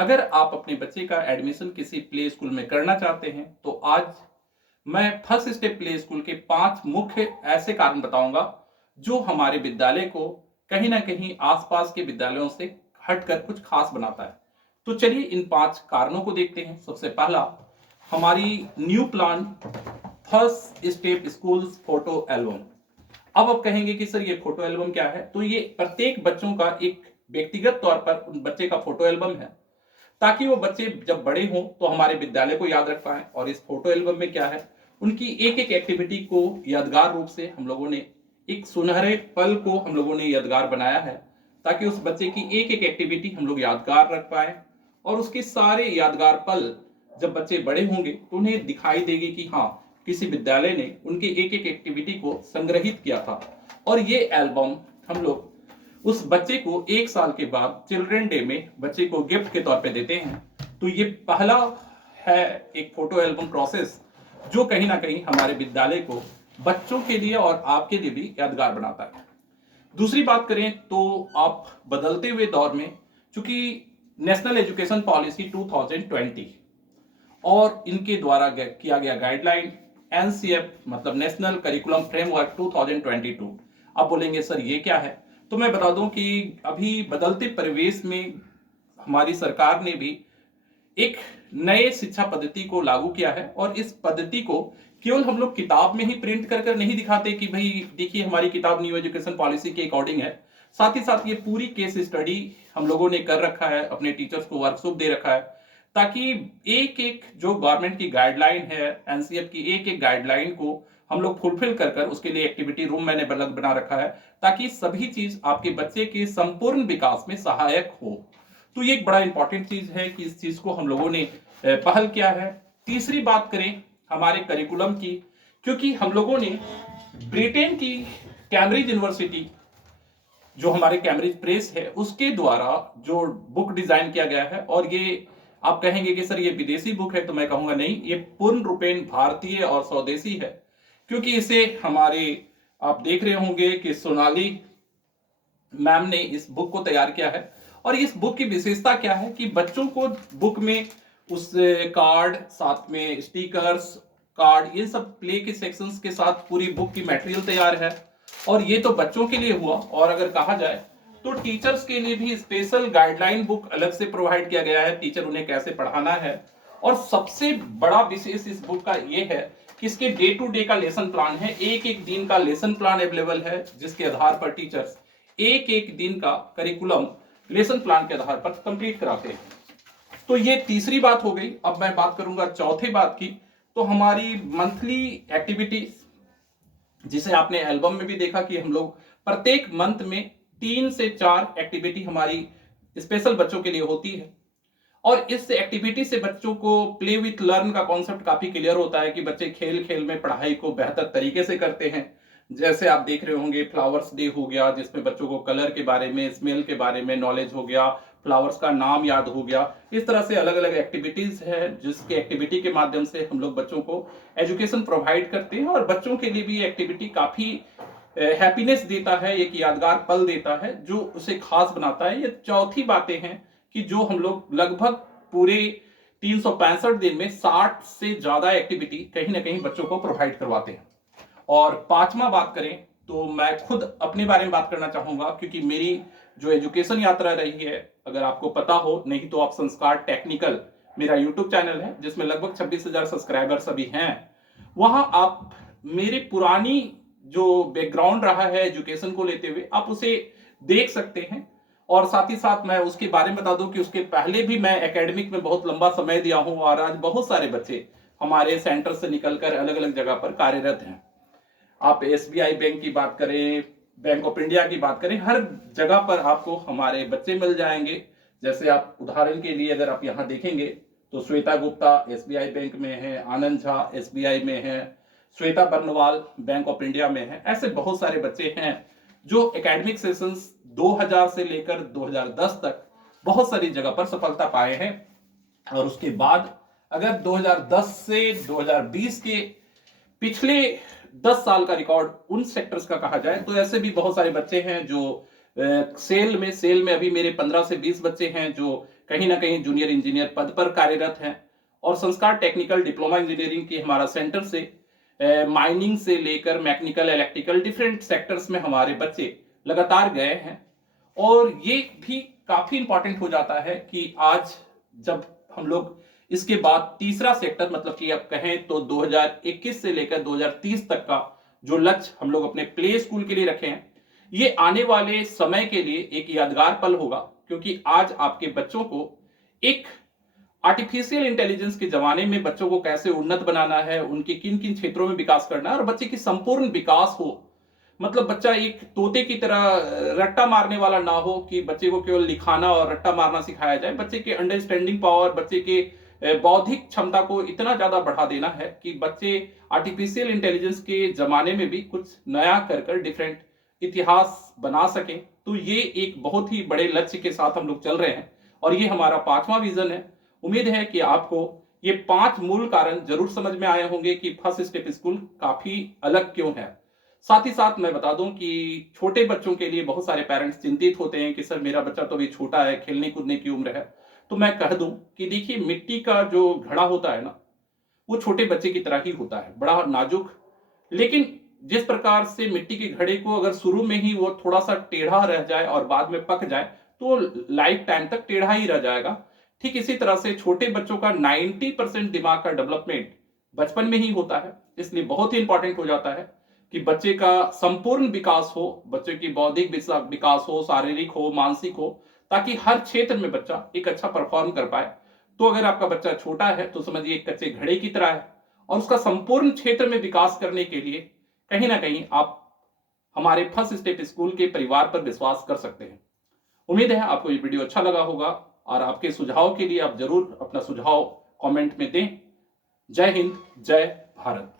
अगर आप अपने बच्चे का एडमिशन किसी प्ले स्कूल में करना चाहते हैं तो आज मैं फर्स्ट स्टेप प्ले स्कूल के 5 मुख्य ऐसे कारण बताऊंगा जो हमारे विद्यालय को कहीं ना कहीं आसपास के विद्यालयों से हटकर कुछ खास बनाता है। तो चलिए इन 5 कारणों को देखते हैं। सबसे पहला, हमारी new plan first step schools photo album. अब आप कहेंगे कि सर ये फोटो एल्बम क्या है? तो ये प्रत्येक बच्चों का एक व्यक्तिगत तौर पर उन बच्चे का फोटो एल्बम है, ताकि वो बच्चे जब बड़े हों तो हमारे विद्यालय को याद रख पाए। और इस फोटो एल्बम में क्या है, उनकी एक एक एक्टिविटी को यादगार रूप से हम लोगों ने एक सुनहरे पल को हम लोगों ने यादगार बनाया है, ताकि उस बच्चे की एक एक एक्टिविटी हम लोग यादगार रख पाए। और उसके सारे यादगार पल जब बच्चे बड़े होंगे तो उन्हें दिखाई देगी कि हाँ, किसी विद्यालय ने उनके एक एक एक्टिविटी को संग्रहित किया था। और ये एल्बम हम लोग उस बच्चे को 1 साल के बाद चिल्ड्रन डे में बच्चे को गिफ्ट के तौर पे देते हैं। तो ये पहला है एक फोटो एल्बम प्रोसेस जो कहीं ना कहीं हमारे विद्यालय को बच्चों के लिए और आपके लिए भी यादगार बनाता है। दूसरी बात करें तो आप बदलते हुए दौर में, चूंकि नेशनल एजुकेशन पॉलिसी 2020 और इनके द्वारा किया गया गाइडलाइन एनसीएफ मतलब नेशनल करिकुलम फ्रेमवर्क 2022, अब बोलेंगे सर ये क्या है? तो मैं बता दूं कि अभी बदलते परिवेश में हमारी सरकार ने भी एक नए शिक्षा पद्धति को लागू किया है। और इस पद्धति को केवल हम लोग किताब में ही प्रिंट कर कर नहीं दिखाते कि भाई देखिए हमारी किताब न्यू एजुकेशन पॉलिसी के अकॉर्डिंग है। साथ ही साथ ये पूरी केस स्टडी हम लोगों ने कर रखा है, अपने टीचर्स को वर्कशॉप दे रखा है, ताकि एक एक जो गवर्नमेंट की गाइडलाइन है, एनसीएफ की एक एक गाइडलाइन को हम लोग फुलफिल कर कर उसके लिए एक्टिविटी रूम मैंने अलग बना रखा है, ताकि सभी चीज आपके बच्चे के संपूर्ण विकास में सहायक हो। तो ये एक बड़ा इंपॉर्टेंट चीज है कि इस चीज को हम लोगों ने पहल किया है। तीसरी बात करें हमारे करिकुलम की, क्योंकि हम लोगों ने ब्रिटेन की कैम्ब्रिज यूनिवर्सिटी जो हमारे कैम्ब्रिज प्रेस है उसके द्वारा जो बुक डिजाइन किया गया है, और ये आप कहेंगे कि सर ये विदेशी बुक है, तो मैं कहूंगा नहीं, ये पूर्ण रूपेण भारतीय और स्वदेशी है। क्योंकि इसे हमारे आप देख रहे होंगे कि सोनाली मैम ने इस बुक को तैयार किया है। और इस बुक की विशेषता क्या है कि बच्चों को बुक में उस कार्ड, साथ में स्टिकर्स, कार्ड, ये सब प्ले के सेक्शंस के साथ पूरी बुक की मटेरियल तैयार है। और ये तो बच्चों के लिए हुआ, और अगर कहा जाए तो टीचर्स के लिए भी स्पेशल गाइडलाइन बुक अलग से प्रोवाइड किया गया है, टीचर उन्हें कैसे पढ़ाना है। और सबसे बड़ा विशेष इस बुक का ये है कि इसके डे टू डे का लेसन प्लान है, एक एक दिन का लेसन प्लान अवेलेबल है, जिसके आधार पर टीचर्स एक एक दिन का करिकुलम लेसन प्लान के आधार पर कंप्लीट कराते हैं। तो ये तीसरी बात हो गई। अब मैं बात करूंगा चौथी बात की। तो हमारी मंथली एक्टिविटी, जिसे आपने एल्बम में भी देखा कि हम लोग प्रत्येक मंथ में 3 से 4 एक्टिविटी हमारी स्पेशल बच्चों के लिए होती है। और इस एक्टिविटी से बच्चों को प्ले विथ लर्न का कॉन्सेप्ट काफी क्लियर होता है कि बच्चे खेल खेल में पढ़ाई को बेहतर तरीके से करते हैं। जैसे आप देख रहे होंगे फ्लावर्स डे हो गया, जिसमें बच्चों को कलर के बारे में, स्मेल के बारे में नॉलेज हो गया, फ्लावर्स का नाम याद हो गया। इस तरह से अलग अलग एक्टिविटीज है, जिसके एक्टिविटी के माध्यम से हम लोग बच्चों को एजुकेशन प्रोवाइड करते हैं। और बच्चों के लिए भी एक्टिविटी काफी हैप्पीनेस देता है, एक यादगार पल देता है जो उसे खास बनाता है। ये चौथी बातें हैं कि जो हम लोग लगभग पूरे 365 दिन में 60 से ज्यादा एक्टिविटी कहीं ना कहीं बच्चों को प्रोवाइड करवाते हैं। और पांचवा बात करें तो मैं खुद अपने बारे में बात करना चाहूंगा, क्योंकि मेरी जो एजुकेशन यात्रा रही है, अगर आपको पता हो, नहीं तो आप संस्कार टेक्निकल मेरा यूट्यूब चैनल है जिसमें लगभग 26,000 सब्सक्राइबर्स अभी हैं, वहां आप मेरी पुरानी जो बैकग्राउंड रहा है एजुकेशन को लेते हुए आप उसे देख सकते हैं। और साथ ही साथ मैं उसके बारे में बता दूं कि उसके पहले भी मैं एकेडमिक में बहुत लंबा समय दिया हूं, और आज बहुत सारे बच्चे हमारे सेंटर से निकलकर अलग अलग जगह पर कार्यरत हैं। आप एसबीआई बैंक की बात करें, बैंक ऑफ इंडिया की बात करें, हर जगह पर आपको हमारे बच्चे मिल जाएंगे। जैसे आप उदाहरण के लिए अगर आप यहाँ देखेंगे तो श्वेता गुप्ता एसबीआई बैंक में है, आनंद झा एसबीआई में है, Shweta Barnwal bank of India में है। ऐसे बहुत सारे बच्चे हैं जो एकेडमिक सेशंस 2000 से लेकर 2010 तक बहुत सारी जगह पर सफलता पाए हैं। और उसके बाद अगर 2010 से 2020 के पिछले 10 साल का रिकॉर्ड उन सेक्टर्स का कहा जाए तो ऐसे भी बहुत सारे बच्चे हैं जो सेल में अभी मेरे 15 से 20 बच्चे हैं जो कहीं ना कहीं जूनियर इंजीनियर पद पर कार्यरत हैं और संस्कार टेक्निकल डिप्लोमा इंजीनियरिंग की हमारा सेंटर से माइनिंग से लेकर मैकेनिकल इलेक्ट्रिकल डिफरेंट सेक्टर्स में हमारे बच्चे लगातार गए हैं। और ये भी काफी इंपॉर्टेंट हो जाता है कि आज जब हम लोग इसके बाद तीसरा सेक्टर मतलब कि आप कहें तो 2021 से लेकर 2030 तक का जो लक्ष्य हम लोग अपने प्ले स्कूल के लिए रखे हैं, ये आने वाले समय के लिए एक यादगार पल होगा, क्योंकि आज आपके बच्चों को एक आर्टिफिशियल इंटेलिजेंस के जमाने में बच्चों को कैसे उन्नत बनाना है, उनके किन किन क्षेत्रों में विकास करना है और बच्चे की संपूर्ण विकास हो। मतलब बच्चा एक तोते की तरह रट्टा मारने वाला ना हो कि बच्चे को केवल लिखाना और रट्टा मारना सिखाया जाए। बच्चे के अंडरस्टैंडिंग पावर, बच्चे के बौद्धिक क्षमता को इतना ज्यादा बढ़ा देना है कि बच्चे आर्टिफिशियल इंटेलिजेंस के जमाने में भी कुछ नया कर डिफरेंट इतिहास बना सके। तो ये एक बहुत ही बड़े लक्ष्य के साथ हम लोग चल रहे हैं और ये हमारा 5वां विजन है। उम्मीद है कि आपको ये 5 मूल कारण जरूर समझ में आए होंगे कि फर्स्ट स्टेप स्कूल काफी अलग क्यों है। साथ ही साथ मैं बता दूं कि छोटे बच्चों के लिए बहुत सारे पेरेंट्स चिंतित होते हैं कि सर मेरा बच्चा तो अभी छोटा है, खेलने कूदने की उम्र है। तो मैं कह दूं कि देखिए, मिट्टी का जो घड़ा होता है ना, वो छोटे बच्चे की तरह ही होता है, बड़ा नाजुक। लेकिन जिस प्रकार से मिट्टी के घड़े को अगर शुरू में ही वो थोड़ा सा टेढ़ा रह जाए और बाद में पक जाए तो लाइफ टाइम तक टेढ़ा ही रह जाएगा। ठीक इसी तरह से छोटे बच्चों का 90% दिमाग का डेवलपमेंट बचपन में ही होता है। इसलिए बहुत ही इंपॉर्टेंट हो जाता है कि बच्चे का संपूर्ण विकास हो, बच्चे की बौद्धिक विकास हो, शारीरिक हो, मानसिक हो, ताकि हर क्षेत्र में बच्चा एक अच्छा परफॉर्म कर पाए। तो अगर आपका बच्चा छोटा है तो समझिए एक कच्चे घड़े की तरह है और उसका संपूर्ण क्षेत्र में विकास करने के लिए कहीं ना कहीं आप हमारे फर्स्ट स्टेप स्कूल के परिवार पर विश्वास कर सकते हैं। उम्मीद है आपको ये वीडियो अच्छा लगा होगा और आपके सुझाव के लिए आप जरूर अपना सुझाव कमेंट में दें। जय हिंद, जय भारत।